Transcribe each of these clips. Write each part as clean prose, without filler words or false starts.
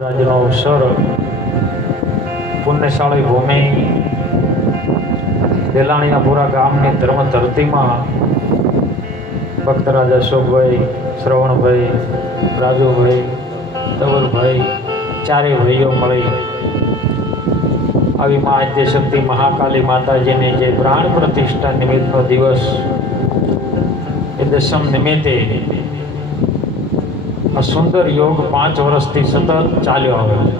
રાજનો અવસર પુણ્યશાળી ભૂમિ દેલાણીયાપુરા ગામની ધર્મ ધરતીમાં ભક્તરાજ અશોકભાઈ, શ્રવણભાઈ, રાજુભાઈ, ધવલભાઈ ચારેય ભાઈઓ મળી આવી મા આદ્યશક્તિ મહાકાલી માતાજીની જે પ્રાણ પ્રતિષ્ઠા નિમિત્તનો દિવસ એ દશમ નિમિત્તે આ સુંદર યોગ 5 વર્ષથી સતત ચાલ્યો આવે છે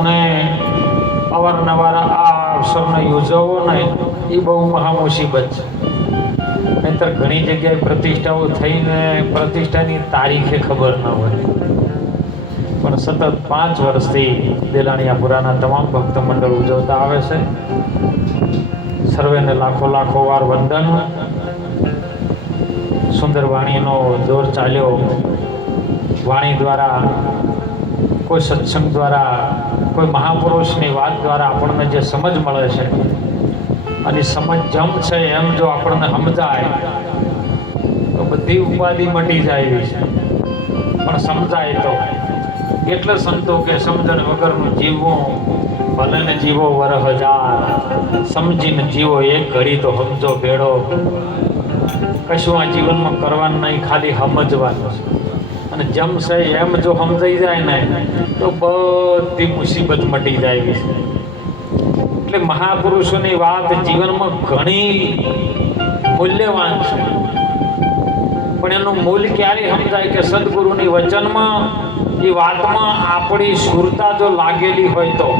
અને અવારનવાર આ અવસરને યોજવો ને એ બહુ મહા મુસીબત છે. નહીંતર ઘણી જગ્યાએ પ્રતિષ્ઠાઓ થઈને પ્રતિષ્ઠાની તારીખે ખબર ન હોય, પણ સતત 5 વર્ષથી દેલાણીયાપુરાના તમામ ભક્ત મંડળ ઉજવતા આવે છે. સર્વેને લાખો લાખો વાર વંદન. સુંદર વાણીનો દોર ચાલ્યો. વાણી દ્વારા, કોઈ સત્સંગ દ્વારા, કોઈ મહાપુરુષની વાત દ્વારા આપણને જે સમજ મળે છે અને સમજ જમ છે એમ જો આપણને સમજાય તો બધી ઉપાધિ મટી જાય એવી છે. પણ સમજાય તો એટલે સંતો કે સમજણ વગરનું જીવવું ભલે ને જીવો વરહ હજાર, સમજીને જીવો એક ઘડી તો સમજો ભેડો. કશું આ જીવનમાં કરવાનું નહીં, ખાલી સમજવાનું છે. અને જમશે એમ જો સમજાઈ જાય ને તો બધી મુસીબત મટી જાય એવી છે. એટલે મહાપુરુષોની વાત જીવનમાં ઘણી મૂલ્યવાન છે, પણ એનું મૂલ્ય ક્યારે સમજાય કે સદગુરુની વચનમાં, એ વાતમાં આપણી સુરતા જો લાગેલી હોય તો.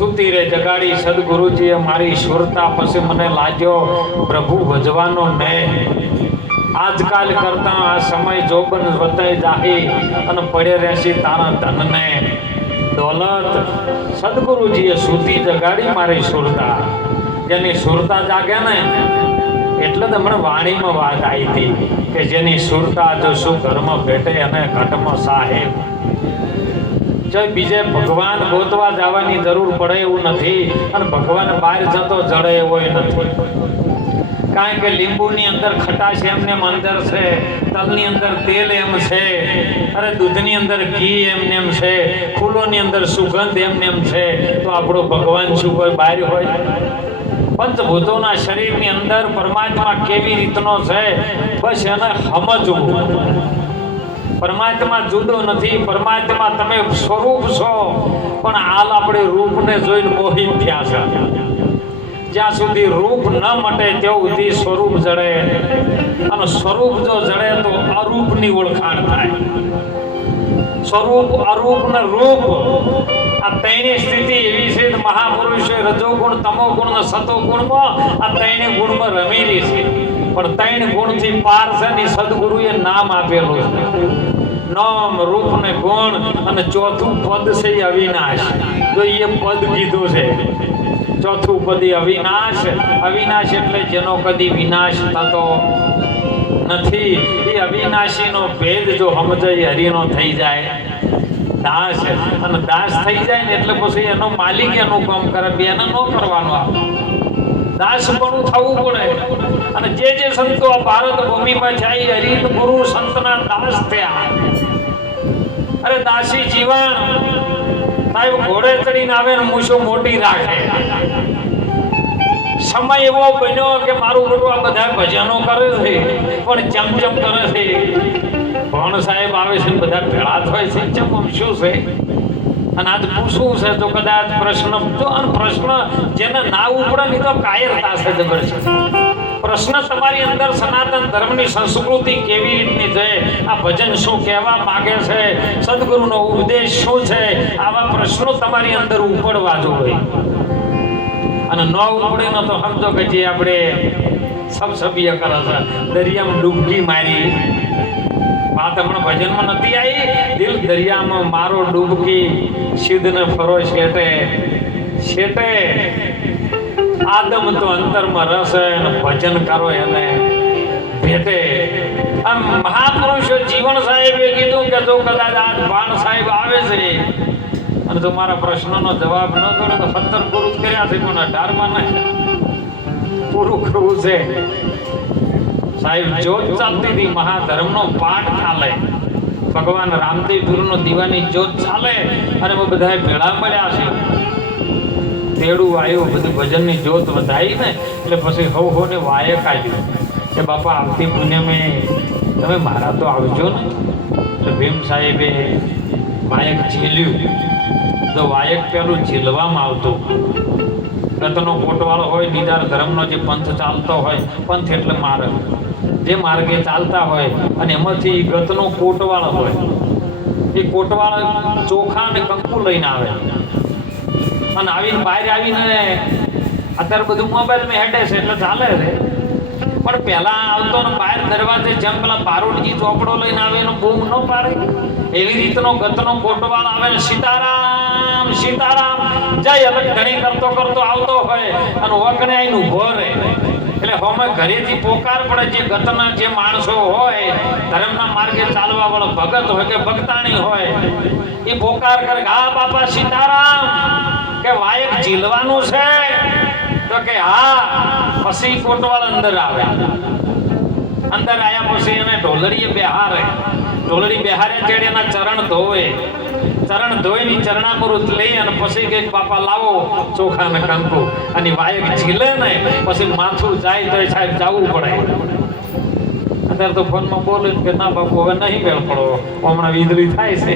સુતી રે જગાડી સદગુરુજીએ મારી સુરતા, પછી મને લાગ્યો પ્રભુ ભજવાનો ને. આજકાલ કરતા આ સમય જોબન વતાઈ જાહી અને પડે રહેશી તારા ધનને દોલત. સદગુરુજીએ સુતી જગાડી મારી સુરતા. જેની સુરતા જાગે ને એટલે જ હમણાં વાણીમાં વાત આવી હતી કે જેની સુરતા જો શું ઘરમાં ભેટે અને ઘટમાં સાહેબ. જો બીજે ભગવાન ગોતવા જવાની જરૂર પડે એવું નથી, અને ભગવાન બહાર જતો જડે એવો નથી. કારણ કે લીંબુની અંદર ખટાશ એમને અંદર છે, તલની અંદર તેલ એમ છે, અરે દૂધની અંદર ઘી એમને એમ છે, ફૂલોની અંદર સુગંધ એમને એમ છે. તો આપણો ભગવાન શું કોઈ બહાર હોય? પંચભૂતોના શરીરની અંદર પરમાત્મા કેવી રીતનો છે બસ એને સમજવું. પરમાત્મા જુદો નથી, પરમાત્મા તમે સ્વરૂપ છો, પણ હાલ આપણે રૂપને જોઈને મોહિત થયા છે. જ્યાં સુધી રૂપ ન મટે ત્યાં સુધી સ્વરૂપ જડે, અને સ્વરૂપ જો જડે તો અરૂપની ઓળખાણ થાય. સ્વરૂપ, અરૂપ ને રૂપ, આ ત્રણેય સ્થિતિ એવી છે. મહાપુરુષે રજોગુણ, તમોગુણ ને સતોગુણમાં આ ત્રણેય ગુણમાં રમેલી છે. પણ 3 ગુણથી પાર છે ને સદગુરુએ નામ આપેલું છે. નામ, રૂપ ને ગુણ, અને ચોથું પદ છે અવિનાશ. તો એ પદ કીધું છે. ચોથું પદ અવિનાશ. અવિનાશ એટલે જેનો કદી વિનાશ થતો નથી. એ અવિનાશીનો ભેદ જો સમજાય હરિનો થઈ જાય દાસ, અને દાસ થઈ જાય ને એટલે પછી એનો માલિક એનું કામ કરે, બેને ન કરવાનું આવે. દાસ પણ થવું પડે. અને જે સંતો આ ભારત ભૂમિમાં જાય હરિ ગુરુ સંતના દાસ થયા. અરે દાસી જીવન સાહેબ ઘોડે ચડીને આવે ને મૂછો મોટી રાખે. સમય એવો બન્યો કે મારું બધું આ બધા ભજનો કરે છે પણ ચમચમ કરે છે. ભણ સાહેબ આવે છે બધા ભેળા થાય છે, ચમ શું છે. અને આજ પૂછવું છે તો કદાચ પ્રશ્ન તો, અને પ્રશ્ન જેને ના ઉપડે નહીં તો કાયરતા છે જબરજસ્ત. પ્રશ્ન તમારી અંદર સનાતન ધર્મની સંસ્કૃતિ કેવી રીતની છે, આ ભજન શું કહેવા માંગે છે, સદગુરુનો ઉપદેશ શું છે, આવા પ્રશ્નો તમારી અંદર ઉપડવા જોઈએ. અને ન ઉપડે ને તો સમજો કે જે આપણે સબસબીય કરે છે, દરિયામાં ડૂબકી મારી. વાત હમણાં ભજનમાં નથી આવી, દિલ દરિયામાં મારો ડૂબકી, સિદ્ધને ફરો શેટે શેટે. આદમ તો અંતરમાં રસે અને ભજન કરો એને ભેટે. આમ મહાપુરુષો જીવન સાહેબે કીધું કે જો કદાચ આજ ભાણ સાહેબ આવે છે અને જો મારા પ્રશ્નનો જવાબ ન કરે તો 17 પૂરું કર્યા છે, પણ 18માં નહીં પૂરું કરવું છે. સાહેબ જોત ચાલતી હતી, મહાધર્મનો પાઠ ચાલે. ભગવાન રામદેવ પીરનો દીવાની જ્યોત ચાલે અને બધા ભેળા મળ્યા છે. તેડું આવ્યું, બધું ભજનની જ્યોત વધાઈ ને એટલે પછી હવ ને વાયક આવ્યું કે બાપા આવતી પુણ્યમે તમે મારા તો આવજો ને. એટલે ભીમ સાહેબે વાયક ઝીલ્યું. તો વાયક પેલું ઝીલવામાં આવતું. ગતનો કોટવાળો હોય, નિદાર ધર્મનો જે પંથ ચાલતો હોય, પંથ એટલે માર્ગ, જે માર્ગે ચાલતા હોય અને એમાંથી ગતનો કોટવાળો હોય, એ કોટવાળો ચોખા અને કંકુ લઈને આવે અને આવીને બહાર આવીને અત્યારે બધું મોબાઈલમાં હેડે છે એટલે ચાલે છે. પણ પહેલા આવતો ને બહાર દરવાજે જેમ પેલા બારોટજી ચોપડો લઈને આવે એનો બૂમ ન પાડે, એવી રીતનો ગતનો કોટવાળો આવે ને સીતારામ સીતારામ જય અલગ ઘણી કરતો કરતો આવતો હોય અને વકને આઈને ઊભો રહે. એટલે હોમે ઘરેથી પોકાર પડે. જે ગતના જે માણસો હોય, ધર્મના માર્ગે ચાલવા વાળો ભગત હોય કે ભક્તાણી હોય, એ પોકાર કરે હા બાપા સીતારામ, કે વાયક ઝીલવાનું છે. તો કે હા. પછી કોટવાળ અંદર આવે. અંદર આવ્યા પછી એને ઢોલડીએ બેહારે. ઢોલડી બેહારે ચેડે એના ચરણ ધોવે. ચરણ ધોઈને ચરણામૃત લઈ અને પછી કે બાપા લાવો ચોખા ને કંકુ, અને વાયક ઝીલે ને પછી માથું જાય તો સાહેબ જવું પડે. અત્યારે તો ફોનમાં બોલે કે ના બાપુ હવે નહીં મેળ પડો, હમણાં વીજળી થાય છે.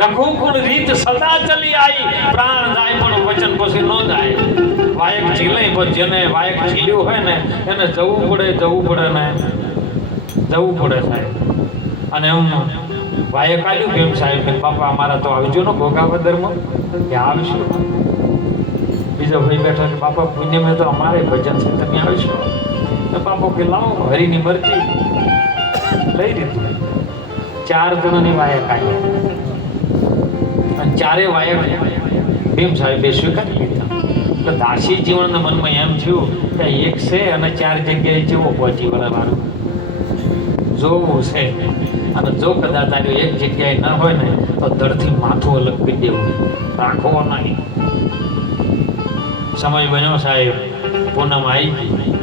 રઘુકુળ રીત સદા ચલી આવી, પ્રાણ જાય પણ વચન પછી ન જાય. વાયક ઝીલે પણ જેને વાયક ઝીલ્યું હોય ને એને જવું પડે ને જવું પડે સાહેબ. અને એમ વાયક આવ્યું ભીમ સાહેબ કે બાપા અમારા તો આવજો ને ભોગાવદરમાં, કે આવશું. બીજો ભાઈ બેઠા કે બાપા પુણ્ય મેં તો અમારે ભજન છે, તમે આવશો. તો બાપા કે લાવો હરિની મરજી. લઈ દીધું. 4 જણોની વાયક આવ્યા અને 4 વાયક ભીમ સાહેબે સ્વીકારી લીધા. એટલે દાસી જીવનના મનમાં એમ થયું કે એક છે અને 4 જગ્યાએ જેવો પહોંચી વળવાનું જોવું છે. અને જો કદાચ તારી એક જગ્યાએ ન હોય ને તો દરથી માથું અલગ કરી દેવું, રાખવો નહીં. સમય બન્યો સાહેબ, પૂનમ આવી ગઈ,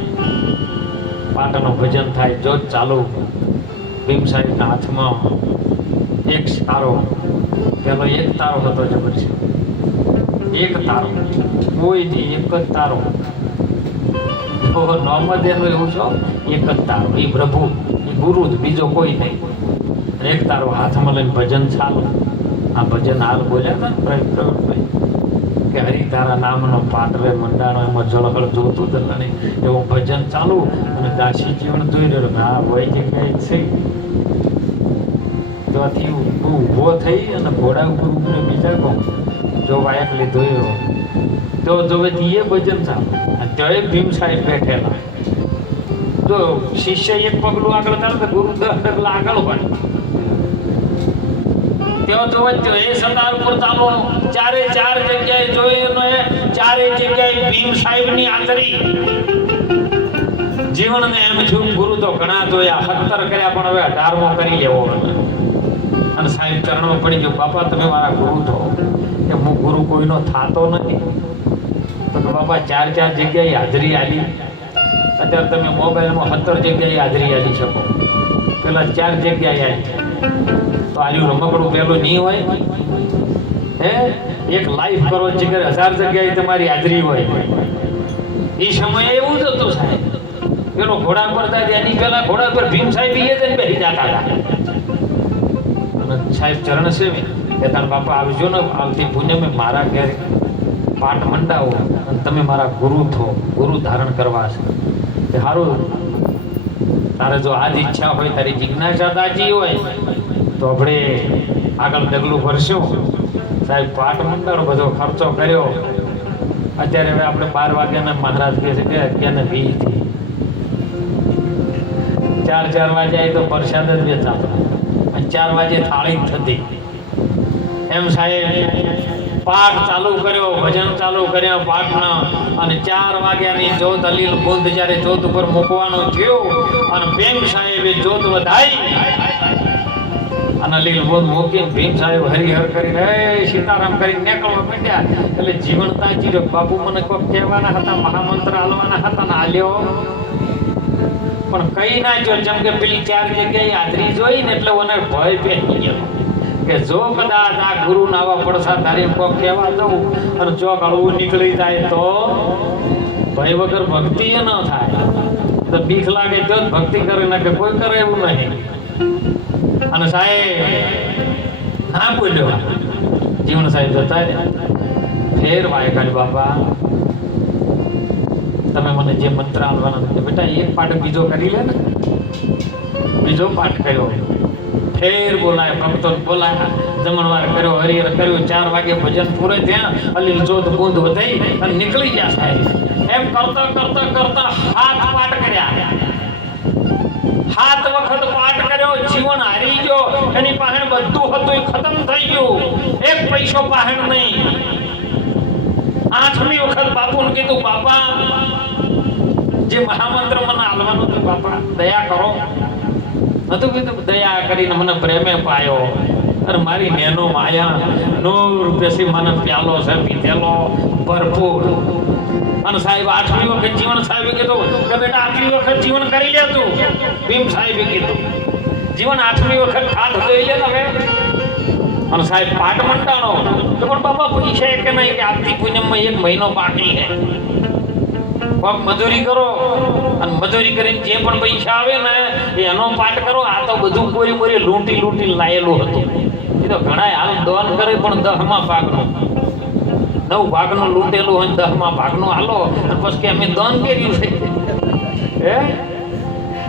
પાટણનું ભજન થાય, જોત ચાલુ. ભીમ સાહેબના હાથમાં એક તારો, પેલો એક તારો હતો જબરજસ્ત, એક તારો, કોઈ નહીં, એક જ તારો. નોર્મદેનો એવું છો, એક જ તારો, એ પ્રભુ, એ ગુરુ, બીજો કોઈ નહીં. એક તારો હાથમાં લઈને ભજન ચાલુ. આ ભજન હાલ બોલ્યા હતા ને પ્રવીણભાઈ કે હરિ તારા નામનો પાટરે મંડાણો, એમાં જળહળ જોતું જ નહીં એવું ભજન ચાલુ. અને દાસી જીવન જોઈ રહ્યો હા હોય જગ્યાએ છે. ત્યાંથી ઊભો થઈ અને ઘોડા ઉપર ઉભરે બીજા કહું જો વાયક લીધો તો જોવે એ ભજન ચાલુ. અને ત્યાં ભીમ સાહેબ બેઠેલા. જો શિષ્ય એક પગલું આગળ ચાલે તો ગુરુ 10 પગલા આગળ હોય. તેઓ જોવે એ સતાર ઉપર ચાલો. 4 જગ્યાએ જોયું ને 4 જગ્યાએ ભીમ સાહેબની હાજરી. જીવનને એમ છું ગુરુ તો ઘણા જોયા, 17 કર્યા પણ હવે 18મો કરી લેવો. અને સાહેબ ચરણમાં પડી ગયો, બાપા તમે મારા ગુરુ થો. કે હું ગુરુ કોઈનો થાતો નથી. તો કે બાપા 4 જગ્યાએ હાજરી આલી. અત્યારે તમે મોબાઈલમાં 17 જગ્યાએ હાજરી આલી શકો, પેલા 4 જગ્યાએ આવી. તો આર્યું રમકડું પેલું નહીં હોય હે. એક લાઈફ કરો જગ્યાએ 1000 જગ્યાએ તમારી હાજરી હોય. એ સમયે એવું જ હતું સાહેબ. પેલો ઘોડા પર થાય એની પેલા ઘોડા પર ભીમ સાહેબ એ જ બેસી જતા હતા. અને સાહેબ ચરણ સેવી કે તાર બાપા આવજો ને આવતી પુણ્યમે મારા ઘેર પાઠ મંડાવો અને તમે મારા ગુરુ થો, ગુરુ ધારણ કરવા છે. કે સારું, તારે જો આ જ ઈચ્છા હોય, તારી જિજ્ઞાસા તાજી હોય તો આપણે આગળ ડગલું ભરશું. સાહેબ પાઠ મંડાણો, બધો ખર્ચો કર્યો. અત્યારે હવે આપણે 12 વાગ્યાના મહારાજ કહે છે કે 11:20 થી 4 વાગ્યા તો પ્રસાદ જ વેચાતો અને 4 વાગે થાળી થતી. એમ સાહેબ પાઠ ચાલુ કર્યો, ભજન ચાલુ કર્યા પાઠના. અને 4 વાગ્યાની જોત અલીલ બુંદ જ્યારે જોત ઉપર મૂકવાનું થયું અને ભીમ સાહેબે જોત વધાઈ અને અલીલ બુંદ મૂકીને ભીમ સાહેબ હરિહર કરીને સીતારામ કરીને નીકળવા માંડ્યા. એટલે જીવનતાજી બાપુ મને કોઈ કહેવાના હતા, મહામંત્ર હાલવાના હતા ને હાલ્યો. પણ કઈ ના જો, જેમ કે પેલી 4 જગ્યાએ હાજરી જોઈ ને એટલે મને ભય પેલી ગયો કે જો કદાચ આ ગુરુ નાવા પડસા તારી કોક કહેવા દઉં અને જો કળવું નીકળી જાય તો ભય વગર ભક્તિ ન થાય. તો બીક લાગે તો જ ભક્તિ કરે, ના કે કોઈ કરે એવું નહીં. અને સાહેબ હા બોલ્યો, જીવન સાહેબ જતા ફેર વાયકાળ બાપા તમે મને જે મંત્ર આલવાના બેટા એક પાઠ બીજો કરી લે ને. બીજો પાઠ કર્યો, ફેર બોલાય ભક્તો બોલાયા, જમણવાર કર્યો, હરિહર કર્યો, 4 વાગે ભજન પૂરે ત્યાં અલીલ જોત બૂંદ વધાઈ અને નીકળી ગયા સાહેબ. એમ કરતા કરતા કરતા 7 પાઠ કર્યા, 7 વખત પાઠ કર્યો. જીવન હારી ગયો, એની પાસે બધું હતું એ ખતમ થઈ ગયું, 1 પૈસો પાસે નહીં. 8મી વખત બાપુને કીધું બાપા જે મહામંત્ર મને આલવાનું હતું બાપા દયા કરો. નતું કીધું દયા કરીને મને પ્રેમે પાયો અને મારી નેનો માયા 9 રૂપિયાથી મને પ્યાલો છે પીધેલો ભરપૂર. અને સાહેબ 8મી વખત જીવન સાહેબે કીધું કે બેટા આટલી વખત જીવન કરી લે તું. ભીમ સાહેબે કીધું જીવન 8મી વખત હાથ ધોઈ લે હવે. અને સાહેબ પાઠ મંડાણો તો પણ બાપા પૈસા કે નહીં કે આવતી પૂનમમાં 1 મહિનો બાકી છે, કોક મજૂરી કરો અને મજૂરી કરીને જે પણ પૈસા આવે ને એનો પાઠ કરો. આ તો બધું બોરી બોરી લૂંટી લૂંટી લાયેલું હતું. એ તો ઘણા હાલ દોન કરે પણ 10મા ભાગનું 9 ભાગનું લૂંટેલું હોય 10મા ભાગનું હાલો અને પછી કે અમે દોન કર્યું છે. હે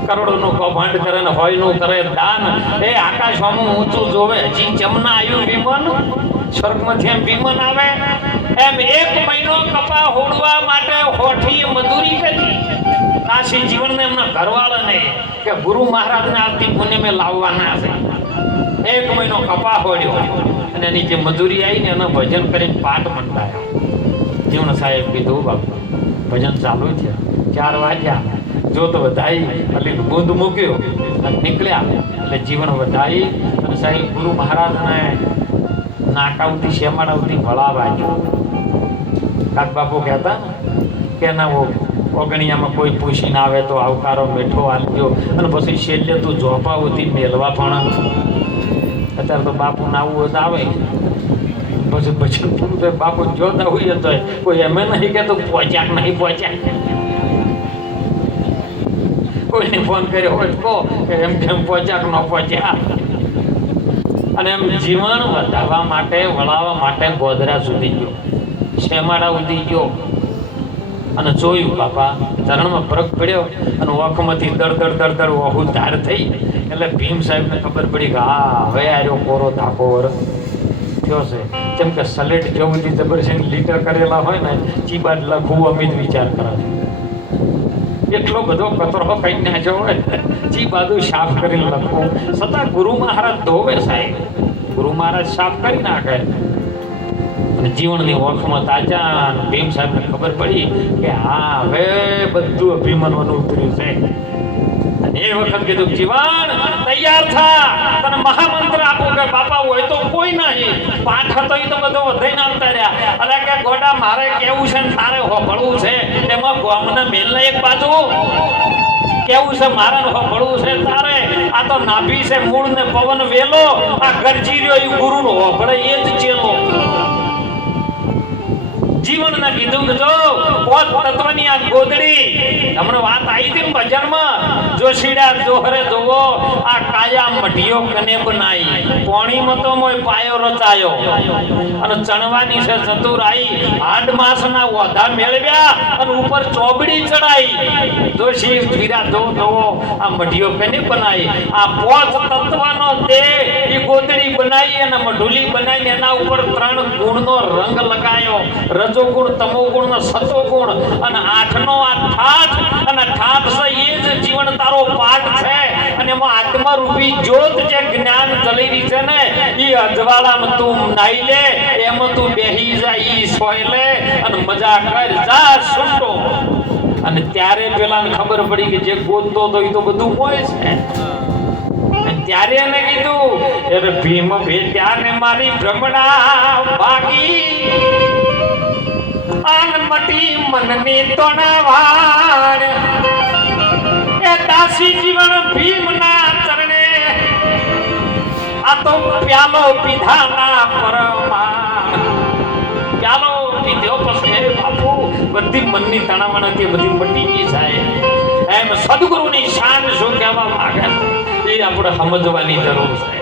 કરોડોનું કૌભાંડ કરે ને હોયનું કરે દાન. એ આકાશમાં ઊંચું જોવે હજી ચમના આવ્યું વિમન, સ્વર્ગમાંથી એમ વિમન આવે એમ 1 મહિનો કપા હોડવા માટે હોઠી મજૂરી કરી. કાશી જીવનને એમના ઘરવાળાને કે ગુરુ મહારાજને આવતી પુણ્યમે લાવવાના છે. 1 મહિનો કપા હોડ્યો અને એની જે મજૂરી આવી ને એના ભજન કરીને પાઠ મંડાયા. જીવન સાહેબ કીધું બાપુ ભજન ચાલુ છે, 4 વાગ્યા જો તો વધાઈ એટલે બુંદ મૂક્યો અને નીકળ્યા. એટલે જીવન વધાઈ અને સાહેબ ગુરુ મહારાજને નાકાવતી શેમાડાવતી ભળાવા ગયો. કાક બાપુ કહેતા કે ના ઓગણિયામાં કોઈ પૂછીને આવે તો આવકારો મીઠો આપજો અને પછી છેલ્લે તું ઝોપાવતી મેલવા પણ. અત્યારે તો બાપુ ના આવું તો આવે પછી પછી પૂરું થાય. બાપુ જોતા હોઈએ તો કોઈ એમ નહીં કે તું પહોંચ્યા નહીં પહોંચ્યા. કોઈને ફોન કર્યો હોય તો કહો એમ કેમ પહોંચ્યા કે ન પહોંચ્યા. અને એમ જીવન વધારવા માટે વળાવવા માટે ગોધરા સુધી ગયો, શેમાડા સુધી ગયો અને જોયું બાપા ચરણમાં ફરક પડ્યો અને ઓખમાંથી દર વહુ ધાર થઈ. એટલે ભીમ સાહેબને ખબર પડી કે હા હવે આર્યો કોરો ધાકો વર થયો છે. જેમ કે સલેટ જેવું જબરજસ્ત લીટર કરેલા હોય ને ચીબાદ લખવું અમિત વિચાર કરે છે. એટલો બધો કચરો કઈ નાખ્યો હોય ચી બાજુ સાફ કરી લખવું છતાં ગુરુ મહારાજ ધોવે સાહેબ. ગુરુ મહારાજ સાફ કરી નાખે. અને જીવનની ઓખમાં તાજા ભીમ સાહેબને ખબર પડી કે હા હવે બધું અભિમાનવાનું ઉતર્યું છે. અને એ વખત કીધું જીવન તૈયાર થા, તને મહામંત્ર આપું કે બાપા હોય તો કોઈ નહીં. પાઠ હતો એ તો બધો વધાઈને આવતા રહ્યા. અરે કે ગોડા મારે કેવું છે ને તારે હોભળવું છે. એમાં ગોમને મેલને એક બાજુ કેવું છે મારે હોભળવું છે તારે. આ તો નાભી છે મૂળ ને પવન વેલો, આ ગરજી રહ્યો એ ગુરુનો હોભળે એ જ ચેલો. જીવનના કીધું કે જો પોત તત્વની આ ગોદડી હમણાં વાત આવી હતી ને ભજનમાં જોશીડા જોહરે જોવો આ કાયા મઢિયો કને બનાઈ. પોણીમાં તો મોય પાયો રચાયો અને ચણવાની છે ચતુરાઈ. હાડ માસના ઓધા મેળવ્યા અને ઉપર ચોબડી ચડાઈ. જોશી વીરા જોવો આ મઢિયો કને બનાઈ. આ પોત તત્વનો દેહ એ ગોદડી બનાવી અને મઢુલી બનાવીને એના ઉપર 3 ગુણનો રંગ લગાયો. રજો ગુણ, તમો ગુણ ને સતો ગુણ અને 8નો આ ઠાઠ. અને ઠાઠ છે એ જ જીવન તારો પાઠ છે. અને એમાં આત્મરૂપી જ્યોત જે જ્ઞાન જલેરી છે ને એ અજવાળામાં તું નાઈ લે, એમાં તું બેહી જા, ઈ સોય લે અને મજા કર જા છૂટો. અને ત્યારે પેલાને ખબર પડી કે જે ગોતતો તો એ તો બધું હોય છે. ત્યારે એને કીધું અરે ભીમ ભેટ્યા મારી ભ્રમણા ભાગી આન મટી મનની તોડાવાડ. કે દાસી જીવન ભીમના ચરણે આ તો પ્યાલો પીધાના પરમા પ્યાલો પીધો પછી બાપુ બધી મનની તણાવણ હતી બધી મટી ગઈ જાય એમ સદગુરુની શાન શું કહેવા માંગે એ આપણે સમજવાની જરૂર છે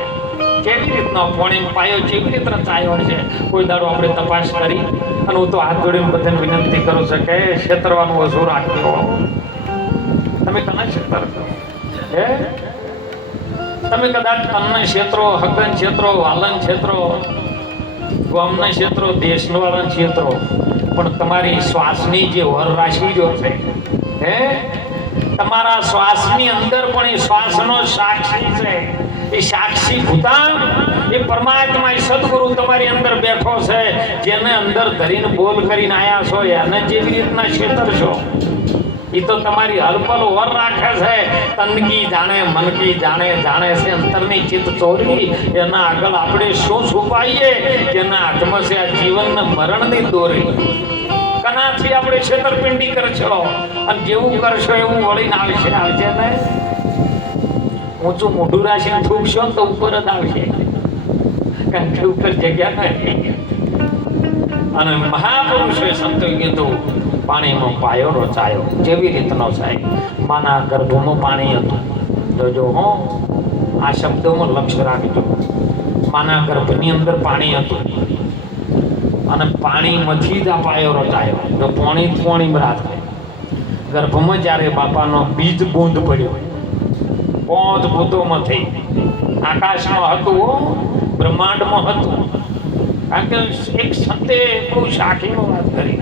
કેવી રીતનો પોણીનો પાયો કેવી રીતે રચાયો છે કોઈ દાડો આપણે તપાસ કરી અને હું તો હાથ જોડીને બધાને વિનંતી કરું છું કે ક્ષેત્રવાનું ઓછું રાખજો તમે કના ક્ષેત્ર હે તમે કદાચ તનના ક્ષેત્રો હકન ક્ષેત્રો વાલન ક્ષેત્રો ગામના ક્ષેત્રો દેશવાળા ક્ષેત્રો પણ તમારી શ્વાસની જે વર રાશિ જો છે હે તમારા શ્વાસની અંદર પણ એ શ્વાસનો સાક્ષી છે એ સાક્ષી ભૂતાન એ પરમાત્મા એ સદગુરુ તમારી અંદર બેઠો છે જેને અંદર ધરીને બોલ કરીને આયા છો એને જેવી રીતના ક્ષેત્ર છો એ તો તમારી હલપલ વર રાખે છે તનકી જાણે મનકી જાણે જાણે છે અંતરની ચિત્ત ચોરી એના આગળ આપણે શું છુપાઈએ જેના હાથમાં છે આ જીવનને મરણની દોરી કનાથી આપણે છેતરપિંડી કરશો અને જેવું કરશો એવું વળીને આવશે ને ઊંચું મોઢું રાખીને થૂકશો તો ઉપર જ આવશે કારણ કે ઉપર જગ્યા નથી અને મહાપુરુષોએ સંતોએ કીધું પાણીનો પાયો રચાયો જેવી રીતનો સાહેબ માના ગર્ભમાં પાણી હતું તો જો હો આ શબ્દોમાં લક્ષ્ય રાખજો માના ગર્ભની અંદર પાણી હતું અને પાણીમાંથી જ આ પાયો રચાયો જો પાણી રાત ગર્ભમાં જ્યારે બાપાનો બીજ બૂંદ પડ્યો 5 ભૂતોમાંથી આકાશમાં હતું બ્રહ્માંડમાં હતું કારણ કે એક સંતે બહુ સાખીમાં વાત કરી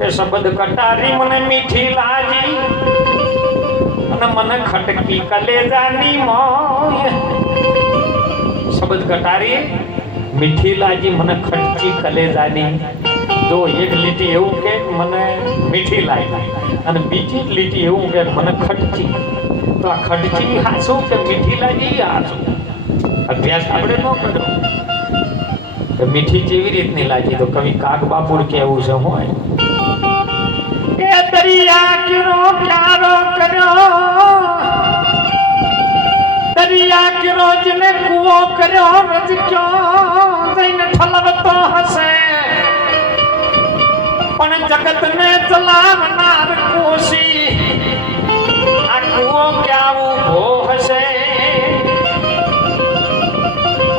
કે શબ્દ કટારી મને મીઠી લાગી અને મને ખટકી કલેજાની મોય શબ્દ કટારી મીઠી લાગી મને ખટકી કલેજાની જો એક લીટી એવું કે મને મીઠી લાગી અને બીજી લીટી એવું કે મને ખટકી તો આ ખટકી હાસું કે મીઠી લાગી હાસું અભ્યાસ આપણે ન કર્યો મીઠી જેવી રીતની લાગી તો કવિ કાગ બાપુર કેવું છે હોય કે દરિયા કિરો પ્યારો કર્યો દરિયા કિરો જને કૂવો કર્યો રજ ક્યો જઈને ઠલવતો હશે પણ જગતને ચલાવનાર કોશી આ કૂવો ક્યાં ઊભો હશે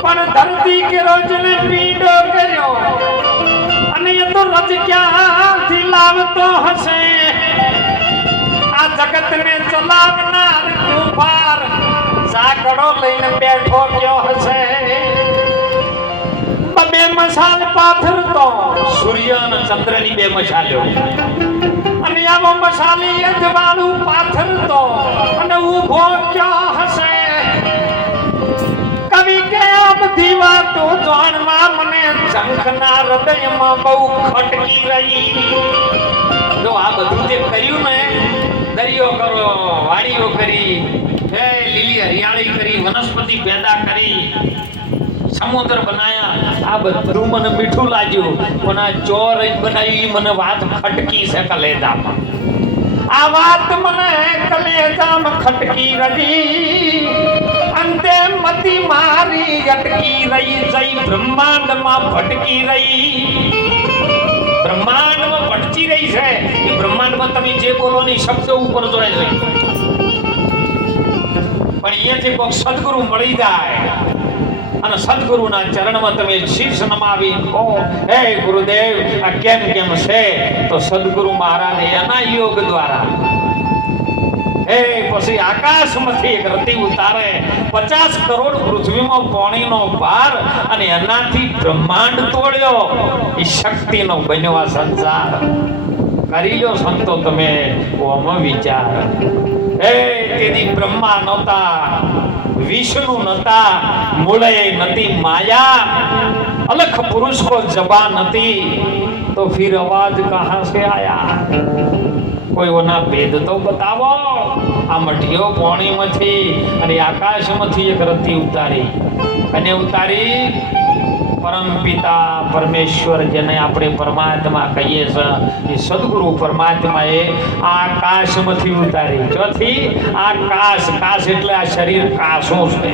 પણ ધરતી કે રોજને પીડો કર્યો અને એ તો રજ ક્યાંથી લાવતો હશે આ જગતને ચલાવનાર કુંભાર સાકડો લઈને બેઠો ગયો હશે બે મસાલ પાથરતો સૂર્ય અને ચંદ્રની 2 મસાલ્યો અને આવો મસાલી અજવાળું પાથરતો અને ઊભો ક્યો હશે કવિ કે આ બધી વાતો જાણવા મને ઝંખના હૃદયમાં બહુ ખટકી રહી જો આ બધું જે કર્યું ને દરિયો કરો વાડીઓ કરી લીલી હરિયાળી કરી વનસ્પતિ પેદા કરી સમુદ્ર બનાયા આ બધું મને મીઠું લાગ્યું પણ આ ચોર બનાવી મને વાત ખટકી છે કલેજામાં આ વાત મને કલેજામાં ખટકી રહી અંતે મતી મારી અટકી રહી જઈ બ્રહ્માંડમાં ભટકી રહી બ્રહ્માંડમાં ભટકી રહી છે એ બ્રહ્માંડમાં તમે જે બોલો ની શબ્દ ઉપર જોડે છે પણ અહીંયાથી કોઈ સદગુરુ મળી જાય અને સદગુરુના ચરણમાં તમે શીશ નમાવી કહો હે ગુરુદેવ આ કેમ છે તો સદગુરુ મહારાજ એના યોગ દ્વારા પછી આકાશમાંથી એક રતિ ઉતારે 50 કરોડ પૃથ્વીમાં પાણીનો ભાર અને એનાથી બ્રહ્માંડ તોડ્યો એ શક્તિનો બન્યો આ સંસાર કરી લો સંતો તમે ઓમ વિચાર તેથી બ્રહ્મા નહોતા વિષ્ણુ નતા મૂળે નતી માયા अलख पुरुष को जबान नती तो फिर आवाज कहां से आया कोई वना भेद तो बतावो आ मठियो पाणी मथी अने आकाश मथी एक रती उतारी પરમ પિતા પરમેશ્વર જેને આપણે પરમાત્મા કહીએ છીએ, એ સદગુરુ પરમાત્માએ આ આકાશમાંથી ઉતારી. ચોથી આકાશ, કાશ એટલે આ શરીર કાશું છે,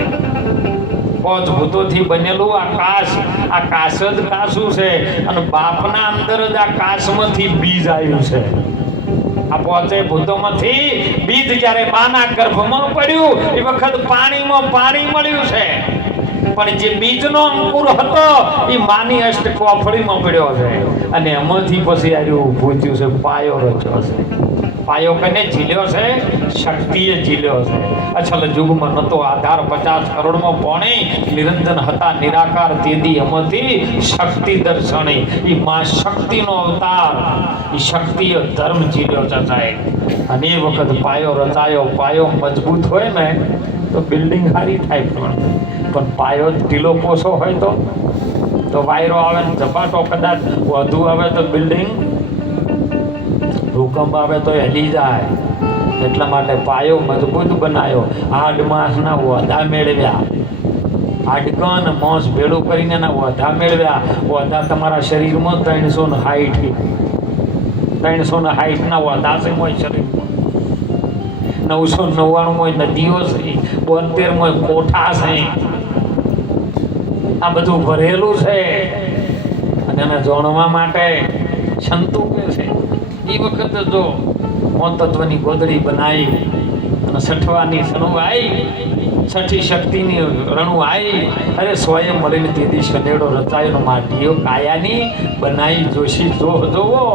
પાંચ ભૂતોથી બનેલું આકાશ. આ કાશ જ કાશું છે અને બાપના અંદર જ આ કાશમાંથી બીજ આવ્યું છે. આ પાંચે ભૂતોમાંથી બીજ જ્યારે માના ગર્ભમાં પડ્યું એ વખત પાણીમાં પાણી મળ્યું છે, પણ જે બીજનો અંકુર હતો એ માની અષ્ટ કોફળીમાં પડ્યો છે અને એમાંથી પછી આવ્યું ભૂજ્યું છે, પાયો રચ્યો છે. પાયો કને ઝીલ્યો છે? શક્તિએ ઝીલ્યો છે. અછલ યુગમાં નતો આધાર, 50 કરોડમાં પોણી નિરંજન હતા નિરાકાર, તેદી એમાંથી શક્તિ દર્શણી. એ માં શક્તિનો અવતાર, એ શક્તિએ ધર્મ ઝીલ્યો છે સાહેબ. અને એ વખત પાયો રચાયો. પાયો મજબૂત હોય ને તો બિલ્ડિંગ સારી થાય, પણ પાયો ઢીલો પોસો હોય તો વાયરો આવે ને ઝપાટો કદાચ વધુ આવે તો બિલ્ડિંગ, ભૂકંપ આવે તો હેલી જાય. એટલા માટે પાયો મજબૂત બનાવ્યો. હાડ માંસના વધા મેળવ્યા, હાડકન માંસ ભેળું કરીને એના વધા મેળવ્યા. વધા તમારા શરીરમાં 360 ના વધા છે મોય શરીરમાં. 999 મોય નદીઓ છે, 72 મોય કોઠા છે. આ બધું ભરેલું છે અને એને જોણવા માટે સંતો કે છે એ વખત જો તત્વની ગોદડી બનાવી અને સઠવાની સણું આવી, છઠ્ઠી શક્તિની રણું આવી. અરે સ્વયં મળીને તેથી શનેડો રચાયો માટીઓ કાયાની બનાવી. જોશી જોહ જોવો.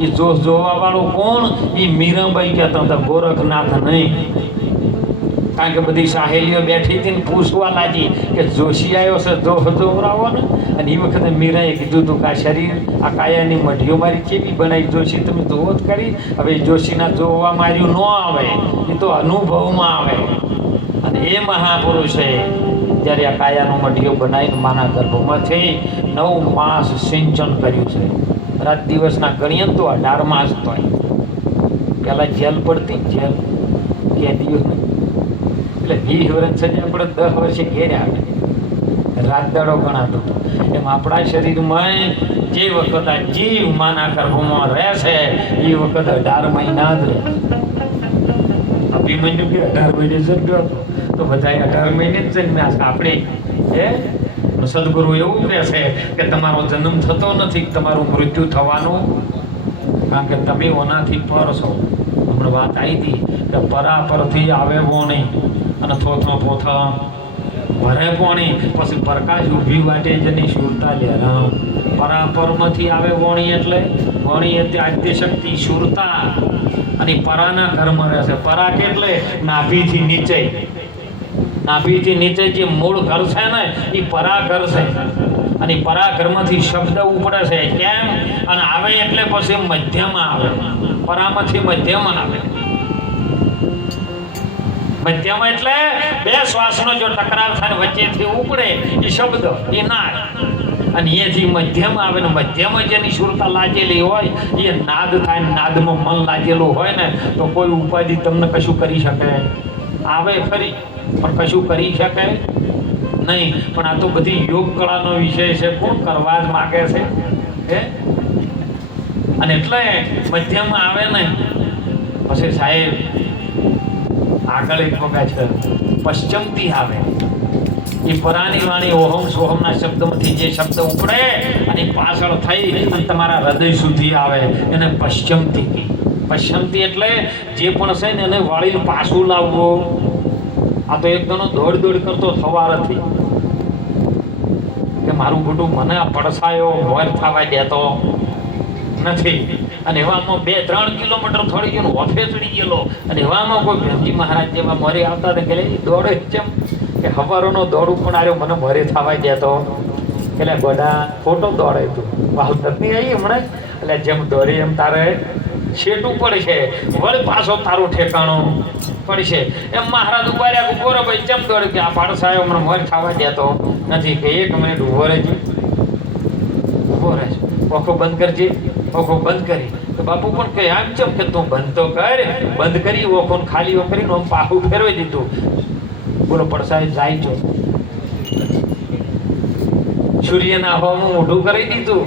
એ જોશ જોવા વાળું કોણ? એ મીરાબાઈ કહેતા હતા, ગોરખનાથ નહીં. કારણ કે બધી સાહેલીઓ બેઠી હતી ને પૂછવા લાગી કે જોશી આવ્યો છે, જોહ જોવરાવો ને. અને એ વખતે મીરાએ કીધું હતું કે આ શરીર, આ કાયાની મઢીઓ મારી કેવી બનાવી જોશી, તમે જોવો જ કરી. હવે જોશીના જોવા માર્યું ન આવે, એ તો અનુભવમાં આવે. અને એ મહાપુરુષે જ્યારે આ કાયાનો મઢીઓ બનાવીને માના ગર્ભમાંથી 9 માસ સિંચન કર્યું છે. રાત દિવસના ગણીએ તો 18 માસ થાય. પહેલાં જેલ પડતી, જેલ કેદીઓ એટલે 20 વર્ષ છે, આપણે 10 વર્ષે ઘેર આવે, રાત દાડો ગણાતો હતો. એમ આપણા શરીરમાં જે વખત આ જીવ માના ગર્ભમાં રહેશે એ વખત 18 મહિના જ રહે. અભિમન્યુ બી 18 મહિને જન્મ્યો હતો, તો બધા 18 મહિને જ જન્મ્યા છે. આપણે સદગુરુ એવું કહે છે કે તમારો જન્મ થતો નથી, તમારું મૃત્યુ થવાનું, કારણ કે તમે ઓનાથી પર છો. હમણાં વાત આવી હતી કે પરા પરથી આવે વોણી અને થોથો પોથા ભરે પોણી, પછી પ્રકાશ ઊભી વાટે જેની સુરતા લેરામ. પરાપરમાંથી આવે વોણી, એટલે વોણી એટલે આદ્ય શક્તિ, સુરતા. અને પરાના ઘરમાં રહેશે. પરા એટલે નાભીથી નીચે, નાભીથી નીચે જે મૂળ ઘર છે ને એ પરા ઘર છે. અને પરા ઘરમાંથી શબ્દ ઉપડે છે. કેમ? અને આવે એટલે પછી મધ્યમાં આવે. પરામાંથી મધ્યમાં આવે. મધ્યમાં એટલે બે શ્વાસનો જો ટકરાર થાય વચ્ચેથી ઉપડે એ શબ્દ, એ નાદ. અને એ જે મધ્યમાં આવે ને મધ્યમાં જેની સુરતા લાગેલી હોય એ નાદ થાય. નાદમાં મન લાગેલું હોય ને તો કોઈ ઉપાધિ તમને કશું કરી શકે? આવે ખરી, પણ કશું કરી શકે નહીં. પણ આ તો બધી યોગ કળાનો વિષય છે, કોણ કરવા જ માગે છે હે? અને એટલે મધ્યમાં આવે ને પછી સાહેબ આગળ એક વખત છે પશ્ચિમથી આવે. એ પરાની વાણી ઓહમ સોહમના શબ્દમાંથી જે શબ્દ ઉપડે અને પાછળ થઈ અને તમારા હૃદય સુધી આવે એને પશ્ચિમથી કહી. પશ્ચિમથી એટલે જે પણ છે ને એને વાળી પાછું લાવવું. આ તો એક ગણો દોડ કરતો થવારથી કે મારું ખોટું મને પડસાયો મોર થવા દેતો નથી. અને એવામાં 2-3 કિલોમીટર થોડી ગયો ઓફે ચડી ગયેલો. અને એવામાં કોઈ ભેમજી મહારાજ જેવા મોરે આવતા હતા કે દોડે જેમ કે હવારોનો દોડું પણ આવ્યો મને મોરે થવા દેતો. એટલે બધા ખોટો દોડે તું વાહુતની આવી હમણાં. એટલે જેમ દોરી એમ તારે શેટું પડશે, વળી પાછો તારું ઠેકાણું પડશે. એમ મહારાજ ઉભા ઉભો રહે ભાઈ, જેમ દોડે કે આ પાડસાયો હમણાં મોર થવા દેતો નથી. કે 1 મિનિટ ઊભો રહેજે, ઊભો રહેજો, ઓખો બંધ કરજે. ઓખો બંધ કરી તો બાપુ પણ કે આમ ચમ કે તું બંધ તો કર. બંધ કરી ઓખોને ખાલી કરીને આમ પાહું ફેરવી દીધું. બોલો પડસાય જાય છો સૂર્યના હોમું ઊંધું કરી દીધું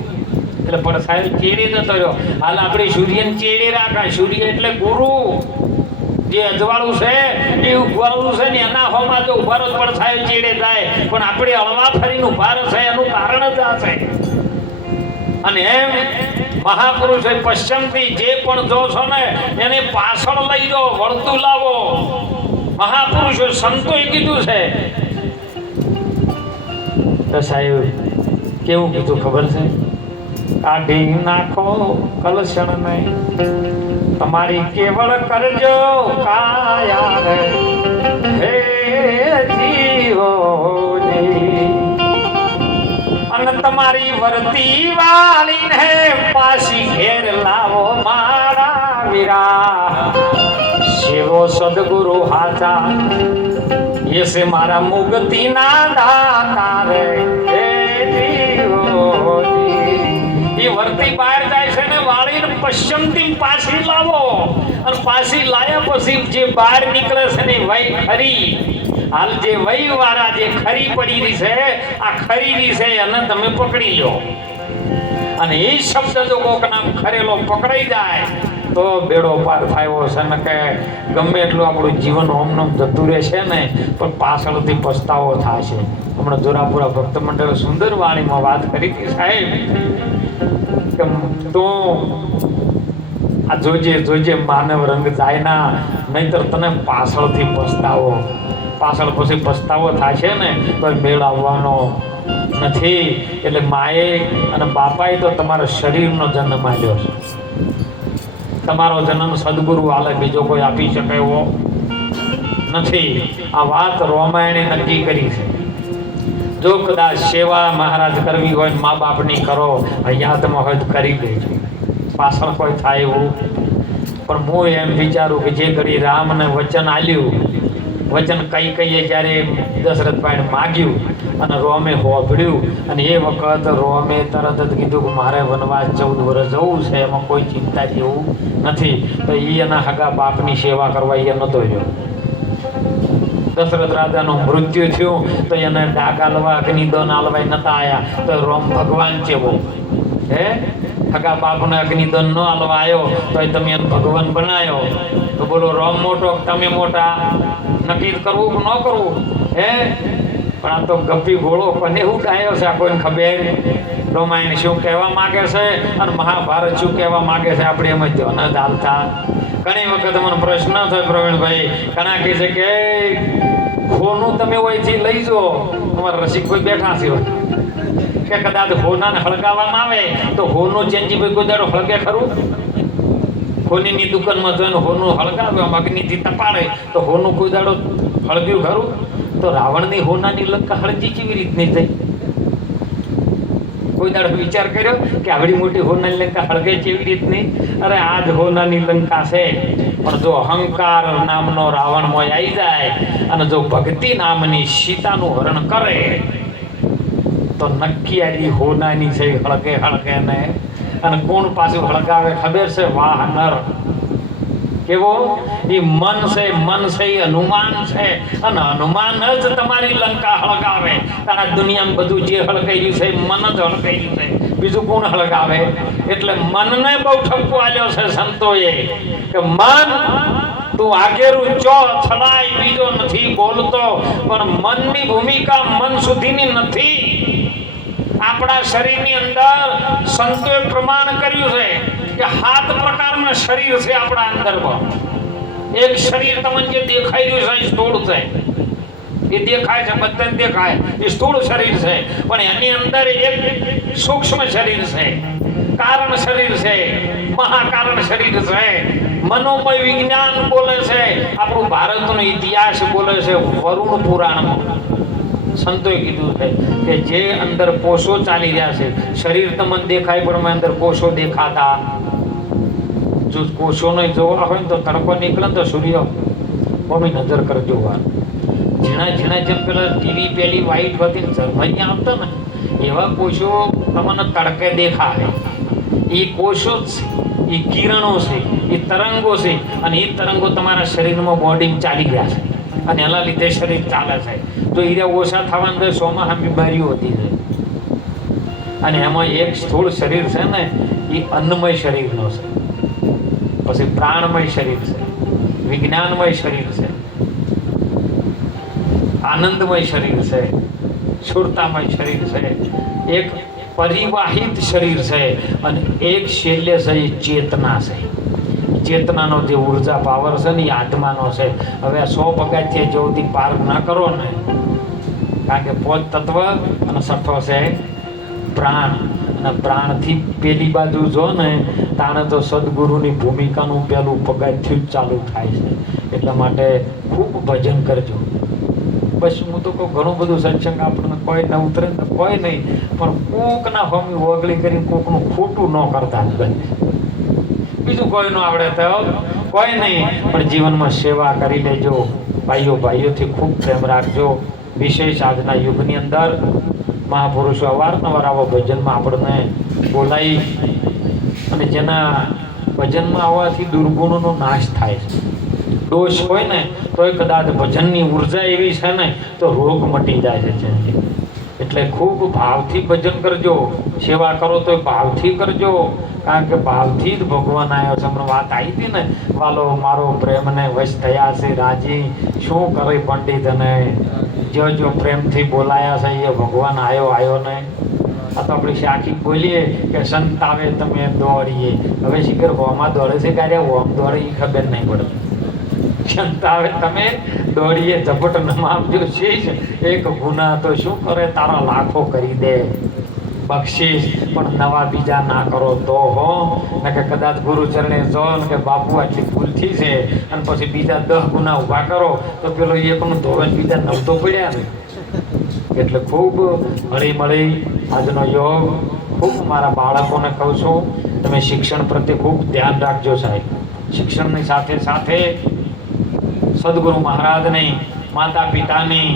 એટલે પડછાયો ચેડે જતો રહ્યો. હાલ આપણે સૂર્યને ચેડે રાખા. સૂર્ય એટલે ગુરુ. જે અજવાળું છે એ ઉભવાળું છે ને એના હોમાં જો ઉભારો પડછાયો ચેડે જાય, પણ આપણે હળવા ફરીને ઉભારો છે એનું કારણ જ આ છે. અને એમ મહાપુરુષે પશ્ચિમથી જે પણ જો છો ને એને પાછળ લઈ જાઓ, વળતું લાવો. મહાપુરુષો સંતોએ કીધું છે. તો સાહેબ કેવું કીધું ખબર છે? કાઢી નાખો કલશણ ને તમારી કેવળ કરજો કાયા રે હે જીવોજી. અને તમારી વર્તી વાળીને પાછી ઘેર લાવો મારા વીરા. સેવો સદગુરુ હાચા એ છે મારા મુક્તિના દાતા રે હે જીવોજી. એ વર્તી બહાર જાય છે ને વાળીને પશ્ચિમથી પાછી લાવો. અને પાછી લાયા પછી જે બહાર નીકળે છે ને વય ખરી. હાલ જે વય વાળા જે ખરી પડી રહી છે આ ખરી રહી છે એને તમે પકડી લો. અને એ શબ્દ જો કોક નામ ખરેલો પકડાઈ જાય તો બેડો પાર થયો છે. ને કે ગમે એટલું આપણું જીવન ઓમનમ જતું રહેશે ને પણ પાછળથી પસ્તાવો થશે. હમણાં જોરાપુરા ભક્ત મંડળ સુંદર વાણીમાં વાત કરી હતી સાહેબ કે તો આ જોજે જોજે માનવ રંગ જાય ના, નહીતર તને પાછળથી પસ્તાવો. પાછળ પછી પસ્તાવો થશે ને તો મેળ આવવાનો નથી. એટલે માએ અને બાપાએ તો તમારા શરીરનો જન્મ આપ્યો છે. તમારો જન્મ સદગુરુ આલે બીજો કોઈ આપી શકે એવો નથી. આ વાત રામાયણે નક્કી કરી છે. જો કદાચ સેવા મહારાજ કરવી હોય મા બાપની કરો, યાદમાં હોય તો કરી દેજો. પાછળ કોઈ થાય એવું. પણ હું એમ વિચારું કે જે ઘડી રામને વચન આલ્યું, વચન કઈ કઈએ જ્યારે દશરથભાઈને માગ્યું અને રોમે હોભળ્યું, અને એ વખત રોમે તરત જ કીધું કે મારે વનવાસ 14 વર્ષ જવું છે, એમાં કોઈ ચિંતા જેવું નથી. તો એ એના હગા બાપની સેવા કરવા એ નહોતો રહ્યો. દશરથ રાજાનું મૃત્યુ થયું તો એને ડાક આલવા અગ્નિદાન આલવા નતા આયા. તો રોમ ભગવાન ચેવો હે હગા બાપને અગ્નિદાન ન આલવા આવ્યો તો તમે એને ભગવાન બનાવ્યો. તો બોલો રોમ મોટો તમે મોટા? નક્કી કરવું કે ન કરવું હે? પણ આ તો ગપ્પી ઘોડો કોને ઉડાયો છે આ કોઈને ખબર. રામાયણ શું કહેવા માંગે છે અને મહાભારત શું કહેવા માંગે છે આપણે એમ જ ન ચાલતા. ઘણી વખત મને પ્રશ્ન થાય પ્રવીણભાઈ, ઘણા કહે છે કે હોનું તમે ઓયથી લઈ જાઓ. અમારા રસિકભાઈ બેઠા છે કે કદાચ હોનાને હળગાવવામાં આવે તો હોનું ચેન્જીભાઈ કોઈ દાડો હળગે ખરું? હોનીની દુકાનમાં જોઈને હોનું હળગાવે અગ્નિથી તપાડે તો હોનું કોઈ દાડો હળગ્યું ખરું? તો રાવણની હોનાની લંકા હળજી કેવી રીતની થઈ? કોઈ દાડો વિચાર કર્યો કે આવડી મોટી હોનાની લંકા હળગે કેવી રીતની? અરે આ જ હોનાની લંકા છે. પણ જો અહંકાર નામનો રાવણ મોય આવી જાય અને જો ભક્તિ નામની સીતાનું હરણ કરે તો નક્કી આવી હોનાની છે હળગે હળગે ને. અને કોણ પાછું હળગાવે ખબર છે? વાહ નર. કેવો એ મન છે, મન છે એ હનુમાન છે. અને હનુમાન જ તમારી લંકા હળગાવે. તારા દુનિયામાં બધું જે હળગાવ્યું છે મન જ હળગાવ્યું છે, બીજું કોણ હળગાવે? એટલે મનને બહુ ઠપકો આલ્યો છે સંતોએ કે મન તું આગેરું ચો છડાય બીજો નથી બોલતો. પણ મનની ભૂમિકા મન સુધીની નથી. આપણા શરીરની અંદર સંતોએ પ્રમાણ કર્યું છે કે 7 પ્રકારના શરીર છે આપણા અંદરમાં. એક શરીર તમને જે દેખાઈ રહ્યું છે એ સ્થૂળ છે, એ દેખાય છે, બધાને દેખાય, એ સ્થૂળ શરીર છે. પણ એની અંદર એક સૂક્ષ્મ શરીર છે, કારણ શરીર છે, મહાકારણ શરીર છે. મનોમય વિજ્ઞાન બોલે છે, આપણું ભારતનો ઇતિહાસ બોલે છે વરુણ પુરાણમાં. સંતોએ કીધું છે કે જે અંદર કોષો ચાલી રહ્યા છે, શરીર તમને દેખાય પણ અંદર કોષો દેખાતા. જો કોષોને જોવા હોય ને તો તડકો નીકળે તો સૂર્ય મમ્મી નજર કરજો. વાર ઝીણા ઝીણા જેમ પેલા ટીવી પેલી વાઈટ હતી ને જર્મની આવતા ને એવા કોષો તમને તડકે દેખાય. એ કોષો જ છે, એ કિરણો છે, એ તરંગો છે. અને એ તરંગો તમારા શરીરમાં બોડીમાં ચાલી ગયા છે અને એના લીધે શરીર ચાલે છે. તો હીરા ઓછા થવાના તો 100માં બીમારીઓ વધી જાય. અને એમાં એક સ્થૂળ શરીર છે ને એ અન્નમય શરીરનો છે, પછી પ્રાણમય શરીર છે, વિજ્ઞાનમય શરીર છે, આનંદમય શરીર છે, શુરતામય શરીર છે, એક પરિવાહિત શરીર છે અને એક શૈલ્ય છે એ ચેતના છે. ચેતનાનો જે ઉર્જા પાવર છે ને એ આત્માનો છે. હવે 100 પગથિયે જોથી પાર ના કરો ને, કારણ કે 5 તત્વ અને 6 છે પ્રાણ, અને પ્રાણથી પેલી બાજુ જો ને તાણે તો સદગુરુની ભૂમિકાનું પેલું પગથિયું જ ચાલુ થાય છે. એટલા માટે ખૂબ ભજન કરજો. બસ હું તો કહું, ઘણું બધું સત્સંગ આપણને કોઈ ના ઉતરે ને કોઈ નહીં, પણ કોકના હોમી ઓગળી કરીને કોકનું ખોટું ન કરતા બને. બીજું કોઈ ન આવડે તો કોઈ નહીં, પણ જીવનમાં સેવા કરી લેજો. ભાઈઓથી ખૂબ પ્રેમ રાખજો. વિશેષ આજના યુગની અંદર મહાપુરુષો અવારનવાર આવા ભજનમાં આપણને બોલાવી, અને જેના ભજનમાં આવવાથી દુર્ગુણોનો નાશ થાય છે. દોષ હોય ને તોય કદાચ ભજનની ઉર્જા એવી છે ને તો રોગ મટી જાય છે. એટલે ખૂબ ભાવથી ભજન કરજો. સેવા કરો તો ભાવથી કરજો, કારણ કે ભાવથી જ ભગવાન આવ્યો છે. હમણાં વાત આવી હતી ને, વાલો મારો પ્રેમને વશ થયા છે રાજી, શું કરે પંડિત, અને જો પ્રેમથી બોલાયા છે એ ભગવાન આવ્યો ને. આ તો આપણી શાખી બોલીએ કે સંત આવે તમે દોડીએ. હવે શિખર હોમાં દોડે છે ક્યારે હોમ દોડે એ ખબર નહીં પડતી. સંત આવે તમે દોડીએ, ઝપટ નમાવજો શીશ, એક ગુના તો શું કરે તારા લાખો કરી દે બક્ષીસ, પણ નવા બીજા ના કરો તો હો. ને કે કદાચ ગુરુ ચરણે જો ને કે બાપુ આટલી ભૂલ થઈ છે અને પછી બીજા 10 ગુના ઊભા કરો તો પેલો એ પણ ધોરણ બીજા 9 તો પડ્યા ને. એટલે ખૂબ હળી મળી આજનો યોગ. ખૂબ મારા બાળકોને કહું છું, તમે શિક્ષણ પ્રત્યે ખૂબ ધ્યાન રાખજો સાહેબ. શિક્ષણની સાથે સાથે સદગુરુ મહારાજની, માતા પિતાની,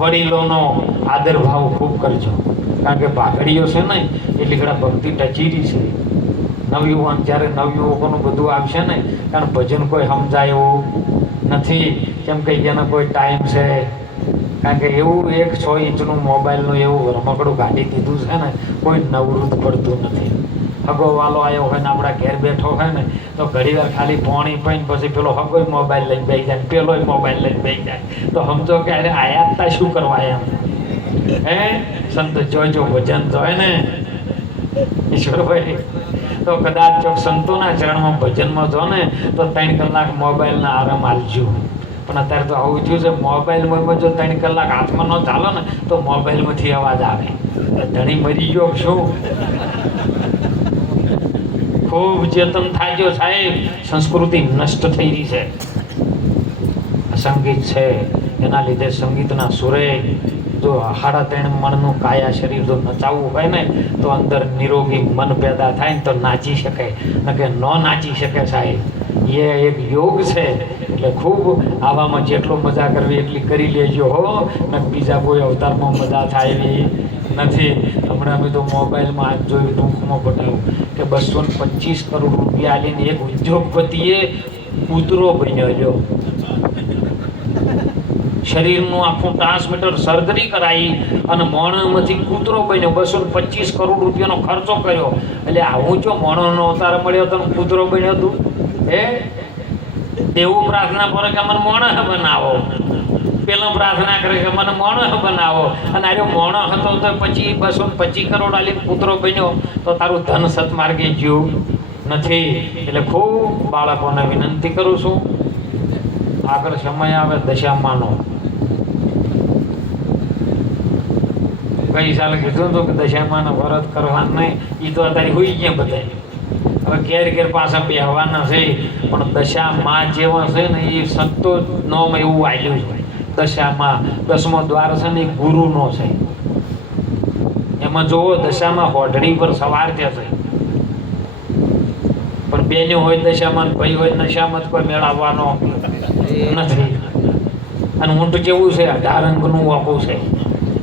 વડીલોનો આદર ભાવ ખૂબ કરજો. કારણ કે ભાગડીઓ છે ને એટલી ઘણા ભક્તિ ટચીરી છે. નવયુવાન જ્યારે નવયુવકોનું બધું આવશે ને, કારણ ભજન કોઈ સમજાય એવું નથી, કેમ કે એનો કોઈ ટાઈમ છે. કારણ કે એવું 1 6 ઇંચનું મોબાઈલનું એવું રમકડું કાઢી દીધું છે ને, કોઈ નવરું પડતું નથી. હગો વાલો આવ્યો હોય ને આપણા ઘેર બેઠો હોય ને તો ઘડીવાર ખાલી પોણી પીને પછી પેલો હગોય મોબાઈલ લઈને બેસી જાય, પેલોય મોબાઈલ લઈને બેસી જાય. તો સમજો કે અરે આયાતતા શું કરવા એમ. સંત જોજો ભજન જોય ને ઈશ્વરભાઈ, તો કદાચ જો સંતોના ચરણમાં ભજનમાં જો ને તો 3 કલાક મોબાઈલના આરામ આલજો. પણ અત્યારે તો આવું થયું છે, મોબાઈલમાં જો 3 કલાક હાથમાં ન ચાલો ને તો મોબાઈલમાંથી અવાજ આવે. ધણી મરી ગયો શું? ખૂબ ચેતન થાજો સાહેબ. સંસ્કૃતિ નષ્ટ થઈ રહી છે. સંગીત છે એના લીધે સંગીતના સુરે જો 3.5 મણનું કાયા શરીર જો નચાવવું હોય ને તો અંદર નિરોગી મન પેદા થાય ને તો નાચી શકે, ન કે ન નાચી શકે સાહેબ. એ એક યોગ છે. એટલે ખૂબ આવામાં જેટલો મજા કરવી એટલી કરી લેજો હો. ને બીજા કોઈ અવતારમાં મજા થાય એવી નથી. હમણાં અમે તો મોબાઈલમાં આજ જોયું, ટૂંકમાં બતાવ્યું કે 225 કરોડ રૂપિયા આલીને એક ઉદ્યોગપતિએ કૂતરો બન્યો લ્યો. શરીરનું આખું ટ્રાન્સમીટર સર્જરી કરાવી અને મોણમાંથી કૂતરો બન્યો. 225 કરોડ રૂપિયાનો ખર્ચો કર્યો. એટલે આવું જો મોણોનો અવતાર મળ્યો તો કૂતરો બન્યો તું. દેવું પ્રાર્થના કરે કે મને મોણસ બનાવો, પેલો પ્રાર્થના કરે કે મને મોણસ બનાવો, અને આર્યો મોણસ હતો તો પછી 225 કરોડ આલી કૂતરો બન્યો તો તારું ધન સતમાર્ગે ગયું નથી. એટલે ખૂબ બાળકોને વિનંતી કરું છું, આગળ સમય આવે દશામાનો. ગઈ સાલે કીધું હતું કે દશામાનો વ્રત કરવાનું નહીં, એ તો અત્યારે હોઈ ગયા બધા. હવે ઘેર પાછા બેહવાના છે, પણ દશામાં જેવા છે ને એ સંતો નોમ એવું આવ્યું છે. દશામાં 10મો દ્વાર છે ને એ ગુરુનો છે. એમાં જોવો દશામાં હોઢડી પર સવાર થયા છે, પણ બેનો હોય દશામાં, ભાઈ હોય નશામાં, કોઈ મેળવવાનો નથી. અને ઊંટ કેવું છે? 18 અંગનું આખું છે.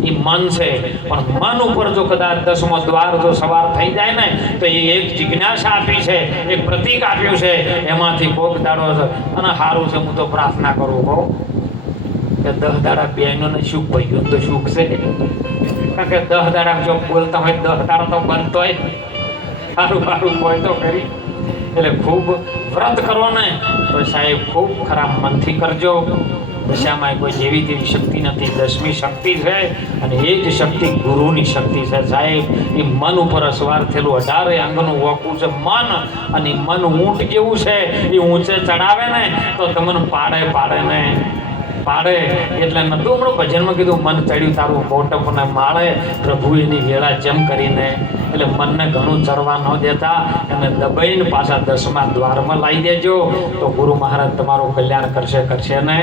એ મન છે, પણ મન ઉપર જો કદાચ 10મો દ્વાર જો સવાર થઈ જાય ને તો એ એક જિજ્ઞાસા આપી છે, એક પ્રતીક આપ્યું છે, એમાંથી ભોગ દાડો છે. અને સારું છે, હું તો પ્રાર્થના કરું કહું કે 10 દાડા બહેનોને સુખ ભાઈઓ તો સુખ છે. કારણ કે 10 દાડા જો બોલતા હોય 10 દાડા તો બનતો હોય સારું હોય તો કરી. એટલે ખૂબ વ્રત કરો ને તો સાહેબ ખૂબ ખરાબ મનથી કરજો. દશામાં કોઈ જેવી તેવી શક્તિ નથી, 10મી શક્તિ છે અને એ જ શક્તિ ગુરુની શક્તિ છે સાહેબ. એ મન ઉપર અસવાર થયેલું 18 અંગનું વોકું છે મન, અને મન ઊંટ કેવું છે, એ ઊંચે ચડાવે ને તો તમને પાડે ને પાડે. એટલે નતું હમણાં ભજનમાં કીધું મન ચડ્યું તારું મોટપને માળે, પ્રભુ એની વેળા જેમ કરીને. એટલે મનને ઘણું ચડવા ન દેતા અને દબાઈને પાછા 10મા દ્વારમાં લાવી દેજો તો ગુરુ મહારાજ તમારું કલ્યાણ કરશે ને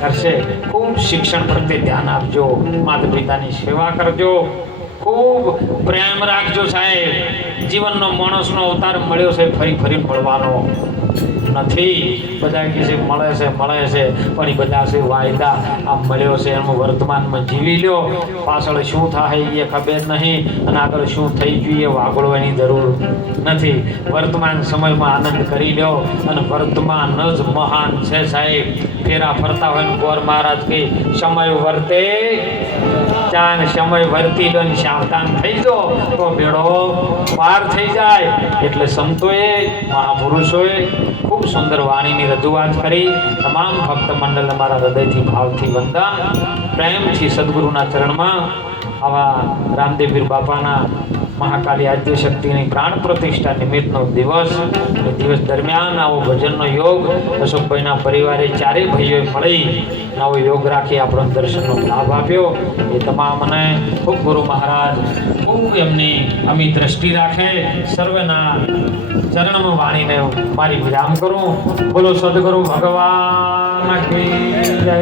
કરશે. ખૂબ શિક્ષણ પ્રત્યે ધ્યાન આપજો, માતા પિતાની સેવા કરજો, ખૂબ પ્રેમ રાખજો સાહેબ. જીવનનો માણસનો અવતાર મળ્યો છે ફરી મળવાનો નથી. બધા કહે છે મળે છે પણ એ બધા છે વાયદા. આ મળ્યો છે એનું વર્તમાનમાં જીવી લ્યો, પાછળ શું થાય એ ખબર નહીં અને આગળ શું થઈ ગયું એ વાગળવાની જરૂર નથી. વર્તમાન સમયમાં આનંદ કરી લ્યો અને વર્તમાન જ મહાન છે સાહેબ. ફેરા ફરતા હોય ને ગોર મહારાજ કે સમય વર્તે ચાન, સમય વર્તી લો ને સાવધાન થઈ જો તો બેડો પાર થઈ જાય. એટલે સંતોએ મહાપુરુષોએ ખૂબ સુંદર વાણીની રજૂઆત કરી. તમામ ભક્ત મંડળ અમારા હૃદયથી ભાવથી વંદન, પ્રેમથી સદગુરુના ચરણમાં. આવા રામદેવપીર બાપાના મહાકાલી આદ્ય શક્તિની પ્રાણ પ્રતિષ્ઠા નિમિત્તનો દિવસ. એ દિવસ દરમિયાન આવો ભજનનો યોગ અશોકભાઈના પરિવારે ચારેય ભાઈઓએ મળી આવો યોગ રાખી આપણો દર્શનનો લાભ આપ્યો. એ તમામને ખૂબ ગુરુ મહારાજ ખૂબ એમની અમી દ્રષ્ટિ રાખે. સર્વના ચરણમાં વાણીને મારી વિરામ કરું. બોલો સદગુરુ ભગવાન કી જય.